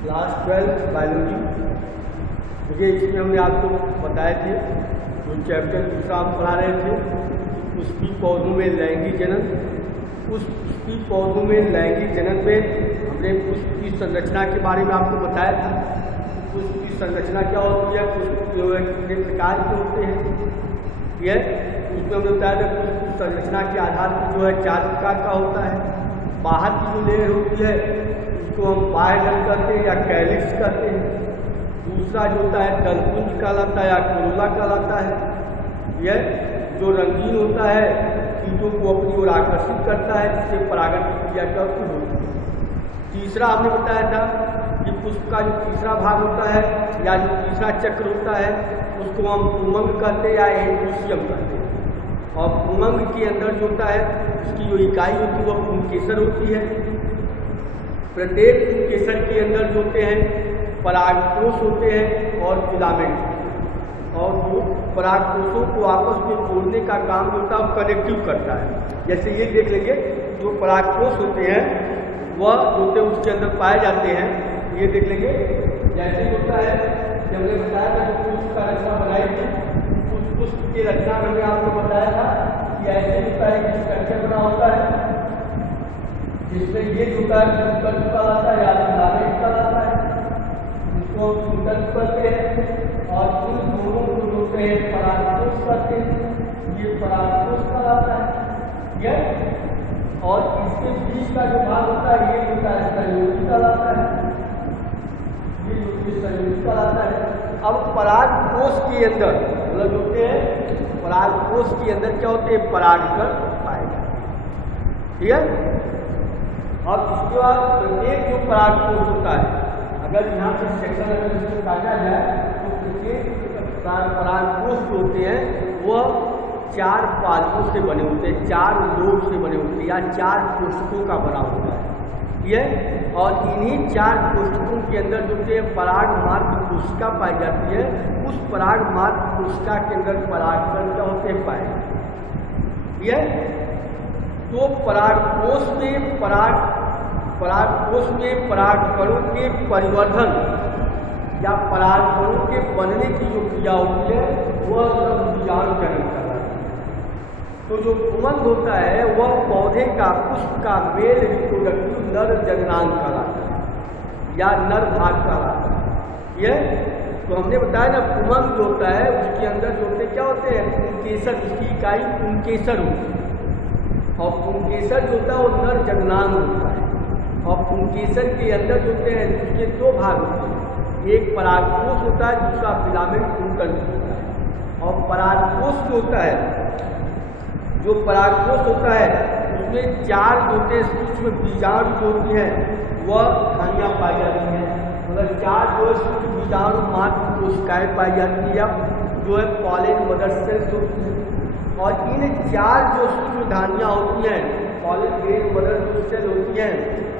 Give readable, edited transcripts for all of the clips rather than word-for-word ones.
Class 12 biology. देखिए इसमें हमने आपको बताए थे जो चैप्टर दूसरा हम पढ़ा रहे थे पुष्पी पौधों में लैंगिक जनन। उस पुष्पी पौधों में लैंगिक जनन में हमने पुष्प की संरचना के बारे में आपको बताया था। पुष्प की संरचना क्या होती है, पुष्प जो है कितने प्रकार के होते हैं, यह उसमें हमने बताया था पुष्प की संरचना के आधार पर जो है 4 प्रकार का होता है। बाहर की जो लेयर होती है उसको हम बाह्यदल कहते हैं या कैलिक्स कहते हैं। दूसरा जो होता है दलपुंज कहलाता है या कोरोला कहलाता है। यह जो रंगीन होता है कीटों को अपनी ओर आकर्षित करता है, जिससे परागण की क्रिया होती है। तीसरा हमने बताया था कि पुष्प का जो तीसरा भाग होता है या जो तीसरा चक्र होता है उसको हम पुंगंग कहते हैं या एंडोसियम कहते हैं। और पुंगंग के अंदर जो होता है उसकी जो इकाई होती है वह पुंकेसर होती है। प्रत्येक पुंकेसर के अंदर जो होते हैं परागकोश होते हैं और फिलामेंट, और जो परागकोशों को आपस में जोड़ने का काम होता है कनेक्टिव करता है। जैसे ये देख लेंगे जो परागकोश होते हैं वह जो होते हैं उसके अंदर पाए जाते हैं। ये देख लेंगे जैसे होता है जब हमने बताया था पुष्प का रचना बनाई थी, उस पुष्प की रचना में आपको बताया था कि ऐसे होता है कि स्ट्रक्चर बना होता है जिसमें ये होता है फिलामेंट कहलाता है या फिलामेंट कहलाता है, जिसको हम कहते हैं। और इन दोनों को जोड़ते हैं परागकोश कहते हैं, ये परागकोश कहलाता है। यह और इसके बीच का जो भाग होता है ये होता है संयोजी कहलाता है, ये संयोजी कहलाता है। अब परागकोश के अंदर मतलब होते हैं परागकोश के अंदर क्या होते हैं परागकण पाए जाते हैं। ठीक है। और इसके बाद प्रत्येक जो परागकोश होता है अगर यहाँ से सेक्शन अगर इसको काटा जाए तो प्रत्येक परागकोश जो होते हैं वह 4 पालियों से बने होते हैं, 4 लोब से बने होते हैं या 4 कोष्ठकों का बना होता है। यह और इन्हीं 4 कोष्ठकों के अंदर जो है पराग मार्ग कोशिका पाई जाती है। उस पराग मार्ग कोशिका के अंदर परागकण क्या होते हैं पाए जाते हैं। यह तो परागकोश में परागकणों के परिवर्धन या परागकणों के बनने की जो क्रिया होती है वह बीजाणु जनन कहलाती है। तो जो पुंगंग होता है वह पौधे का पुष्प का मेल रिप्रोडक्टिव नर जननांग कहलाता है या नर भाग कहलाता है। यह तो हमने बताया ना पुंगंग जो होता है उसके अंदर जो होते क्या होते हैं पुंकेसर, उसकी इकाई पुंकेसर होती है। और पुंकेसर जो होता है वो नर जननांग होता है। और पुंकेसर के अंदर जो होते हैं उसके 2 भाग होते हैं, एक परागकोश होता है दूसरा फिलामेंट कुंडल होता है। और परागकोश जो होता है जो परागकोश होता है उसमें 4 जो होते हैं सूक्ष्म बीजाणु जो होती हैं वह धानियाँ पाई जाती हैं। मतलब 4 जो है सूक्ष्म बीजाणु मात्र कोशिकाएँ पाई जाती है जो है पॉलिन मदर सेल्स होती है। और इन 4 जो सूक्ष्म धानियाँ होती हैं पॉलिन ग्रेन मदर सेल होती हैं,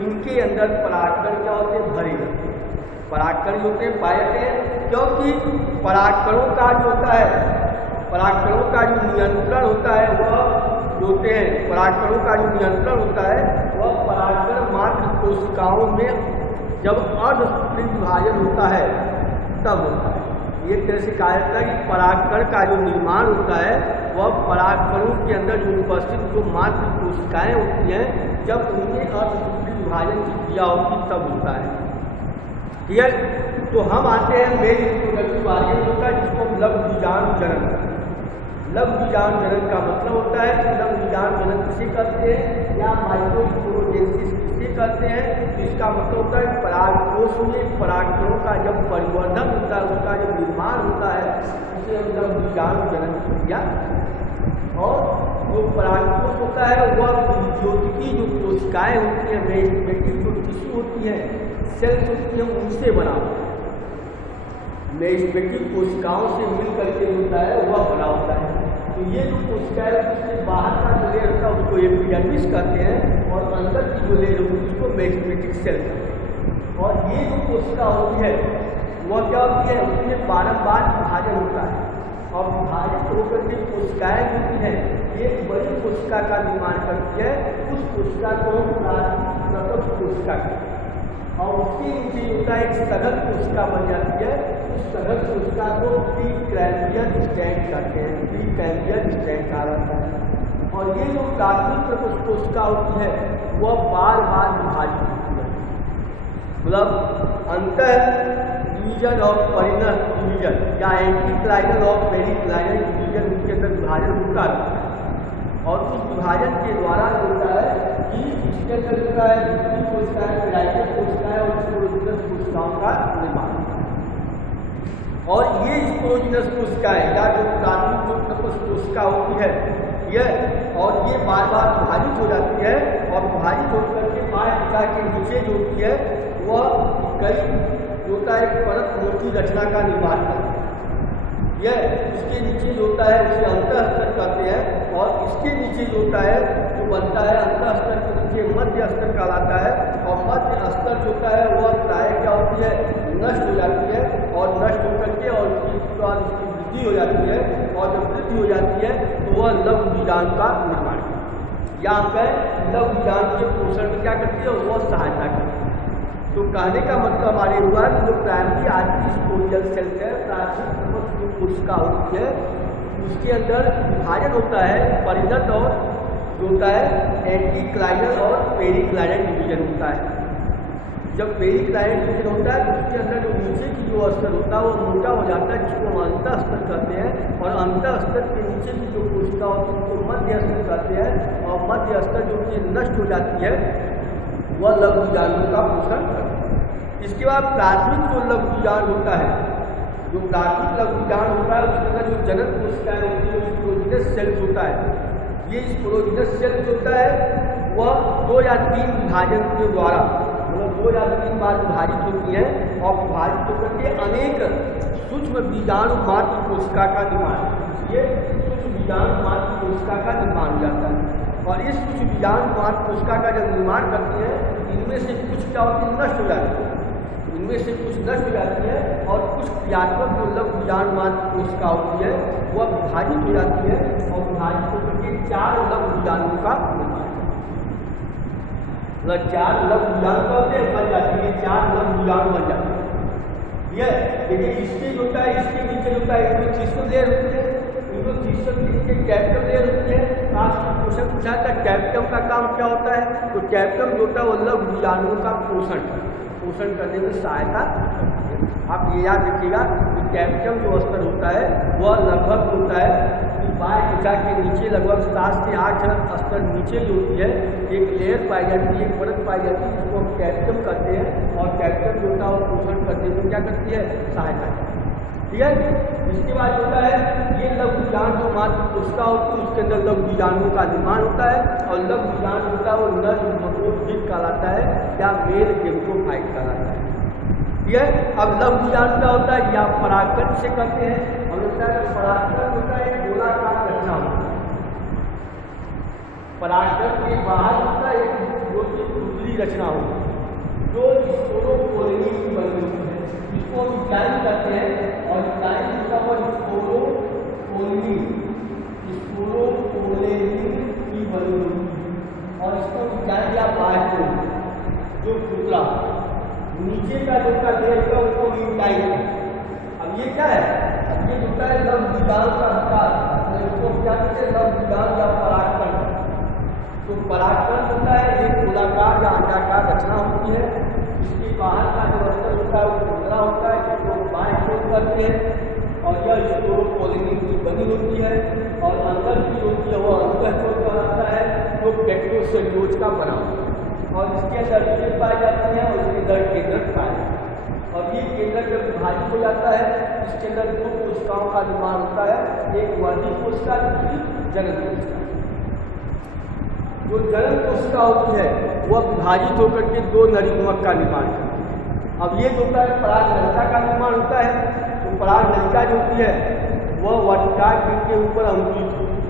इनके अंदर परागकण क्या होते हैं भरे जाते हैं। परागकण जो होते हैं पाए जाते हैं क्योंकि परागकणों का जो होता है परागकणों का जो नियंत्रण होता है वह जो होते हैं परागकणों का जो नियंत्रण होता है वह परागकण मात्र कोशिकाओं में जब अर्धसूत्री विभाजन होता है तब होता है। एक तरह से कहा जाता है कि परागकण का जो निर्माण होता है वह परागकणों के अंदर जो उपस्थित जो मात्र कोशिकाएं होती हैं जब उनमें अर्धसूत्री विभाजन की क्रिया होती तब होता है। ठीक है। तो हम आते हैं मेल रिप्रोडक्टिव ऑर्गन होता है जिसको लघु बीजाणु जनन। लघु बीजाणु जनन का मतलब होता है कि लघु बीजाणु जनन किसे कहते हैं या माइक्रोस्पोरोजेनेसिस किसे कहते हैं। इसका मतलब होता है परागकोश में परागकणों का जब परिवर्धन होता है उसका जब निर्माण होता है उसे हम लघु बीजाणु जनन क्रिया। और जो परागकोश होता है वह ज्योतिकी जो कोशिकाएँ होती हैं मेरिस्टेमेटिक जो टिश्यू होती हैं सेल्स होती हैं उनसे बना होता है। मेरिस्टेमेटिक कोशिकाओं से मिल करके होता है वह बना होता है। तो ये जो कोशिकाएँ उसके बाहर का जो लेयर होता है उसको एपिडर्मिस कहते हैं और अंदर की जो लेयर होती है उसको मेरिस्टेमेटिक सेल कहते हैं। और ये जो कोशिका होती है वह क्या होती है उसमें बारंबार विभाजन होता है और विभाजित होकर के कोशिकाएँ होती हैं एक बड़ी कोशिका का निर्माण करती है। उस कोशिका को प्रकट कोशिका कोशिका का, और उसके नीचे होता है एक सघन कोशिका बन जाती है। उस सघन कोशिका को प्रीकैम्बियम स्टैंड कहते हैं, प्रीकैम्बियम स्टैंड कहा जाता है। और ये जो प्राथमिक कोशिका होती है वह बार बार विभाजित होती है, मतलब अंतर डिवीजन और परिणत डिवीजन या एंटीक्लाइनल और पेरिक्लाइनल डिवीजन उनके अंदर विभाजन होता है। और उस विभाजन के द्वारा जो होता है कि इसके अंदर होता है दूसरी कोशिका है, पेराइटल कोशिका है और स्पोरोजिनस कोशिकाओं का निर्माण। और ये स्पोरोजिनस कोशिकाएं या जो प्राथमिक कोशिका होती है यह, और ये बार बार विभाजित हो जाती है, और विभाजित होकर के कोशिका के नीचे जो होती है वह कई होता है एक परत मोटी रचना का निर्माण करती है। यह इसके नीचे जो होता है उसे अंतःस्तर कहते हैं, और इसके नीचे जो होता है जो बनता है अंतःस्तर के नीचे मध्य स्तर कहलाता है। और मध्य स्तर जो होता है वह प्राय क्या होती है, नष्ट हो जाती है, और नष्ट होकर के और उसके बाद उसकी वृद्धि हो जाती है, और जब वृद्धि हो जाती है तो वह लघु बीजाणु का निर्माण करती है। यहाँ पर लघु बीजाणु के पोषण में क्या करती है, वह सहायता करती है। तो कहने का मतलब हमारे हुआ कि जो प्राइमरी आर्टरी स्पोरियल सेल्स है, प्राथमिक जो कोशिका होती है उसके अंदर विभाजन होता है परिणत और जो होता है एंटीक्लाइनल और पेरिक्लाइनल डिवीजन होता है। जब पेरिक्लाइनल डिवीजन होता है तो उसके अंदर जो नीचे की जो स्तर होता है वो मोटा हो जाता है, जिसको हम अंतःस्तर कहते हैं। और अंतःस्तर के नीचे की जो कोशिका होती है उसको मध्य स्तर कहते हैं, और मध्य स्तर जो कि नष्ट हो जाती है वह लघु बीजाणु का पोषण करता है। इसके बाद प्राथमिक जो लघु बीजाणु होता है, जो प्राथमिक लघु बीजाणु होता है उसके अंदर जो जनन कोशिकाएं होती है स्पोरोजिनस सेल्स होता है। ये स्पोरोजिनस सेल्स होता है वह 2 या 3 विभाजन के द्वारा, मतलब 2 या 3 बार विभाजित होती हैं, और विभाजित होकर के अनेक सूक्ष्म बीजाणु मात्र कोशिका का निर्माण, ये सूक्ष्म बीजाणु मात्र कोशिका का निर्माण हो जाता है। और इस कुछ बीजाणु मात्र कोशिका का जब निर्माण करती है, इनमें से कुछ क्या होती है, नष्ट हो जाती है, इनमें से कुछ नष्ट हो जाती है, और कुछ क्रियात्मक जो लघु बीजाणु मात्र कोशिका होती है वह विभाजित हो जाती है, और विभाजित होकर के 4 लघु बीजाणुओं का निर्माण करती है। मतलब 4 लघु बीजाणु बन जाती है, 4 लघु बीजाणु बन जाती है। यह देखिए इसके जो होता है, इसके नीचे जो होता है इंडोथीसियल लेयर होती है, इंडोथीसियल के नीचे कैप्टम लेयर होती है। आज क्वेश्चन पूछा था कैप्टम का काम क्या होता है, तो कैप्टम जो होता है वो लघु बीजाणुओं का पोषण करने में सहायता करती है। आप ये याद रखिएगा कि कैप्टम जो स्तर होता है वह लगभग होता है कि बाह्य त्वचा के नीचे लगभग 7 से 8 स्तर नीचे जो होती है एक लेयर पाई जाती है, एक परत पाई जाती है, जिसको हम कैप्टम कहते हैं। और कैप्टम जो होता है वो पोषण करने में क्या करती है, सहायता करती है। ठीक है। इसके बाद होता है ये लघु बीजाणु जो मात्र कोशिका होती है उसके अंदर लघु बीजाणुओं का निर्माण होता है, और लघु बीजाणु होता है वो नर युग्मकोफाइट कहलाता है या मेल गेमेटोफाइट कहलाता है। ठीक है। अब लघु बीजाणु क्या होता है, या परागकण से कहते हैं, और होता है परागकण होता है गोलाकार रचना होता है। परागकण के बाहर होता है एक उजली रचना होती है जो स्पोरोपोलिनी की बनी होती है, इसको विज्ञान कहते हैं। और विज्ञान इसका वो स्पोरोपोलिनी की बनी होती है, और इसको विज्ञान या बाह्य जो टुकड़ा नीचे का जो का लेयर का उसको मीटाइन है। अब ये क्या है, अब ये होता है लघु बीजाणु का विकास, इसको क्या कहते हैं, लघु बीजाणु या परागकण। तो परागकण होता है एक गोलाकार या अंडाकार रचना होती है, इसके बाहर का जो स्तर होता है वो टुकड़ा होता है जिसको बाह्य करते हैं, और यह स्पोरोपोलिनी की बनी होती है। और अंदर की होती है वो अंतःकोश कहलाता है जो पेट्रोसेल्यूलोज का बना होता है, और इसके अंदर रीढ़ पाए जाते हैं और इसके अंदर केंद्रक पाए जाते हैं। और ये केंद्रक जब विभाजित हो जाता है इसके अंदर 2 कोशिकाओं का निर्माण होता है, एक वर्धी कोशिका, दूसरी जनन कोशिका। जो जनन कोशिका होती है वह विभाजित होकर के 2 नरीयुग्मक का निर्माण करती है। अब ये जो होता है परागनलिका का निर्माण होता है, तो परागनलिका जो होती है वह वर्तिकाग्र के ऊपर अंकुरित होती है।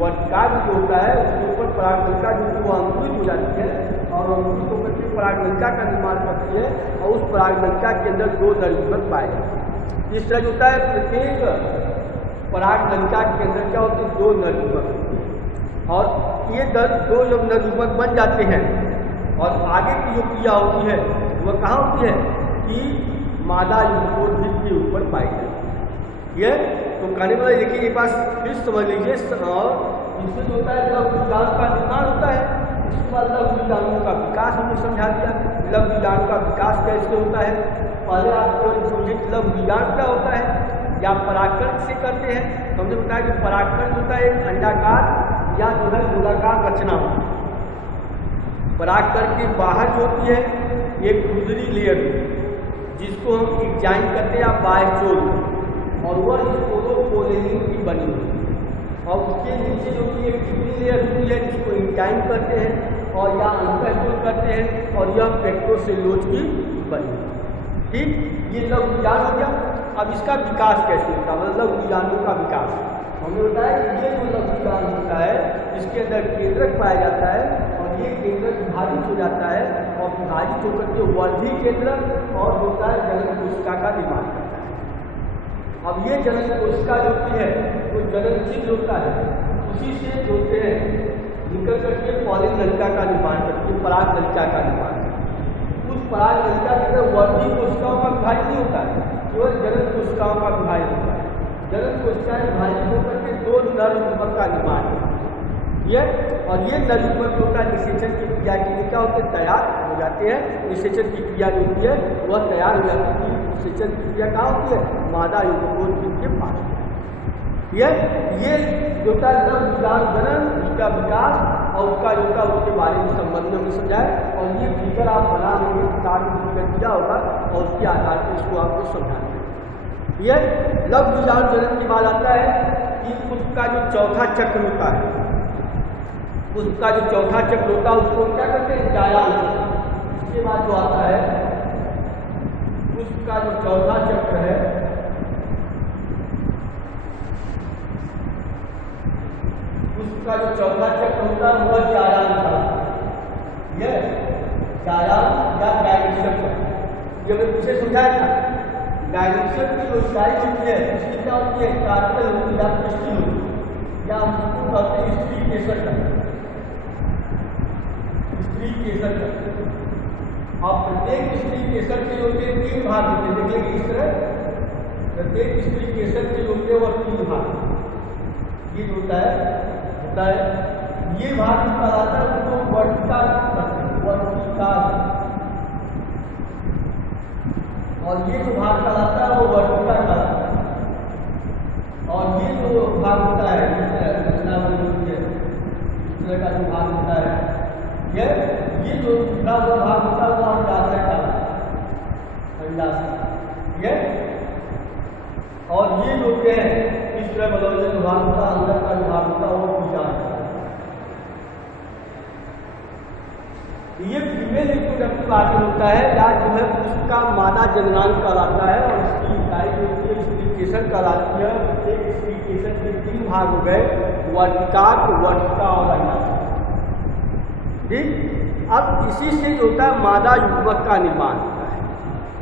वर्तिकाग्र जो होता है उसके ऊपर परागनलिका जो वो अंकुरित हो जाती है, और अंकुरित होकर के परागनलिका का निर्माण करती है, और उस परागनलिका के अंदर 2 नरीयुग्मक पाए जाते हैं। इस तरह जो होता है प्रत्येक परागनलिका के अंदर क्या होते हैं, 2 नरीयुग्मक, और ये 2 जब नरीयुग्मक बन जाते हैं और आगे की जो क्रिया होती है वह कहाँ होती है कि मादा युग्मकोद्भिद के ऊपर पाई जाती है। ये तो कहने वाला देखिए ये पास फिर समझ लीजिए। इसमें जो होता है लघु बीजाणु का निर्माण होता है, इसके बाद लघु बीजाणुओं का विकास हमने समझा दिया। लघु बीजाणु का विकास कैसे होता है, पहले आप समझिए कि लघु बीजाणु क्या होता है या परागकण से करते हैं। तो हमने बताया कि परागकण होता है एक अंडाकार या जो है गोलाकार रचना होती है। परागकण के बाहर जो होती है एक खुदरी लेयर होती है जिसको हम एग्जाइन करते हैं या बायचोल, और वह पोलोपोलेनिन की बनी होती है। और उसके नीचे जो कि एक खुदरी लेयर होती है जिसको एग्जाइन करते हैं और या अंतःचोल करते हैं, और यह पेक्टोसेल्यूलोज की बनी होती है। ठीक, ये लघु बीजाणु हो गया। अब इसका विकास कैसे होता है, मतलब लघु बीजाणु का विकास हमने बताया कि ये जो लघु बीजाणु होता है इसके अंदर केंद्रक पाया जाता है और ये केंद्रक विभाजित हो जाता है और विभाजित होकर के वर्धी केंद्रक और होता है जनन कोशिका का निर्माण करता है। अब ये जनन कोशिका जो होती है वो जनन छिद्र होता है, उसी से जोड़ते हैं निकल करके पॉलिन नलिका का निर्माण करती है, पराग नलिका का निर्माण करती है। उस पराग नलिका के अंदर वर्धी कोशिकाओं का विभाजन नहीं होता है, केवल जनन कोशिकाओं का विभाजन होता है। जनन कोशिकाएं विभाजित होकर के दो नर युग्मक का निर्माण होता है। ये और ये नर युग्मक होता है निषेचन की क्रिया के लिए क्या होते हैं, तैयार हो जाते हैं। निषेचन की क्रिया जो होती है वह तैयार हो जाती है। निषेचन की क्रिया कहाँ होती है, मादा युग्मकोद्भिद के पास। ये जो होता है लघु बीजाणु जनन, उसका विकास और उसका जो होता है उसके बारे में संबंध में समझाए। और ये फिगर आप बना लेंगे, किताब में फिगर दिया होगा और उसके आधार पर इसको आपको समझाना है। यह लघु बीजाणु जनन की बात आता है कि उसका जो चौथा चक्र होता है, उसका जो चौथा चक्र होता है उसको क्या करते हैं, जायान। इसके बाद जो आता है उसका जो चौथा चक्र है उसका जो चौथा चक्र होता है वह जायान का, यह जायान या गाइडेंस चक्र। ये मैं तुझे समझाया था। गाइडेंस की जो साइज होती है उसकी क्या होती है, कार्पेल होती है या पिस्टिन होती है, या उसको कहते हैं स्त्री केसर चक्र। स्त्री केसर चक्र। और प्रत्येक स्त्री केसर के होते हैं 3 भाग होते हैं। देखिए इस तरह प्रत्येक स्त्री केसर के होते हैं और 3 भाग। ये होता है ये भाग कहलाता है उसको वर्टिकल कहते हैं, वर्टिकल। और ये जो भाग कहलाता है वो वर्टिकल कहलाता है। और ये जो भाग होता है रचना बनी होती है, इस तरह का जो भाग होता है ये जो दूसरा वो भाग होता है वो अंडाशय कहलाता है, अंडाशय। ये और ये जो है इस तरह बदलने जो भाग होता है अंदर का जो भाग होता है वो बीजाणु। ये फीमेल रिप्रोडक्टिव आर्गन होता है या जो है उसका मादा जननांग कहलाता है और इसकी इकाई जो होती है स्प्लिकेशन कहलाती है। एक स्प्लिकेशन के 3 भाग हो गए, वर्टिकाक, वर्टिका और अंडाशय। ठीक, अब इसी से जो होता है मादा युग्मक का निर्माण होता है।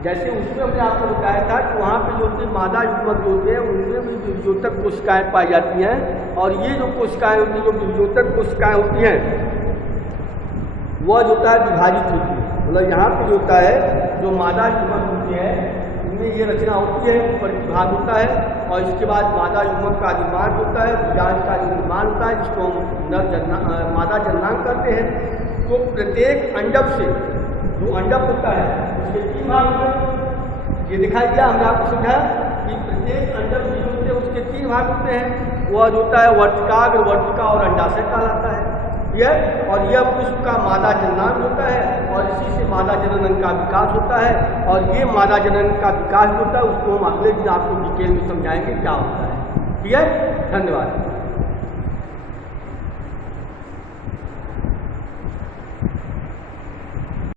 जैसे उसमें हमने आपको बताया था कि वहाँ पे जो होते मादा युग्मक जो होते हैं उनमें भी विभ्योतक कोशिकाएं पाई जाती हैं। और ये जो कोशिकाएं होती हैं, जो विभ्योतक कोशिकाएं होती हैं वह जो होता है विभाजित होती है। मतलब यहाँ पे जो होता है जो मादा युग्मक होती है उनमें ये रचना होती है, ऊपर विभाग होता है और इसके बाद मादा युग्मक का निर्माण होता है, बीजांड का निर्माण होता है जिसको हम मादा जननांग करते हैं। तो प्रत्येक अंडक से जो अंडक होता है उसके 3 भाग होते, ये दिखाई दिया हमने आपको समझाया कि प्रत्येक अंडक जो होते हैं उसके 3 भाग होते हैं। वह जो होता है वर्टिकाग्र, वर्टिका और अंडाशय कहलाता है। यह और यह पुष्प का मादा जननांग होता है और इसी से मादा जनन का विकास होता है। और ये मादा जनन का विकास होता है उसको हम अगले दिन आपको डिटेल में समझाएंगे क्या होता है। ठीक है, धन्यवाद।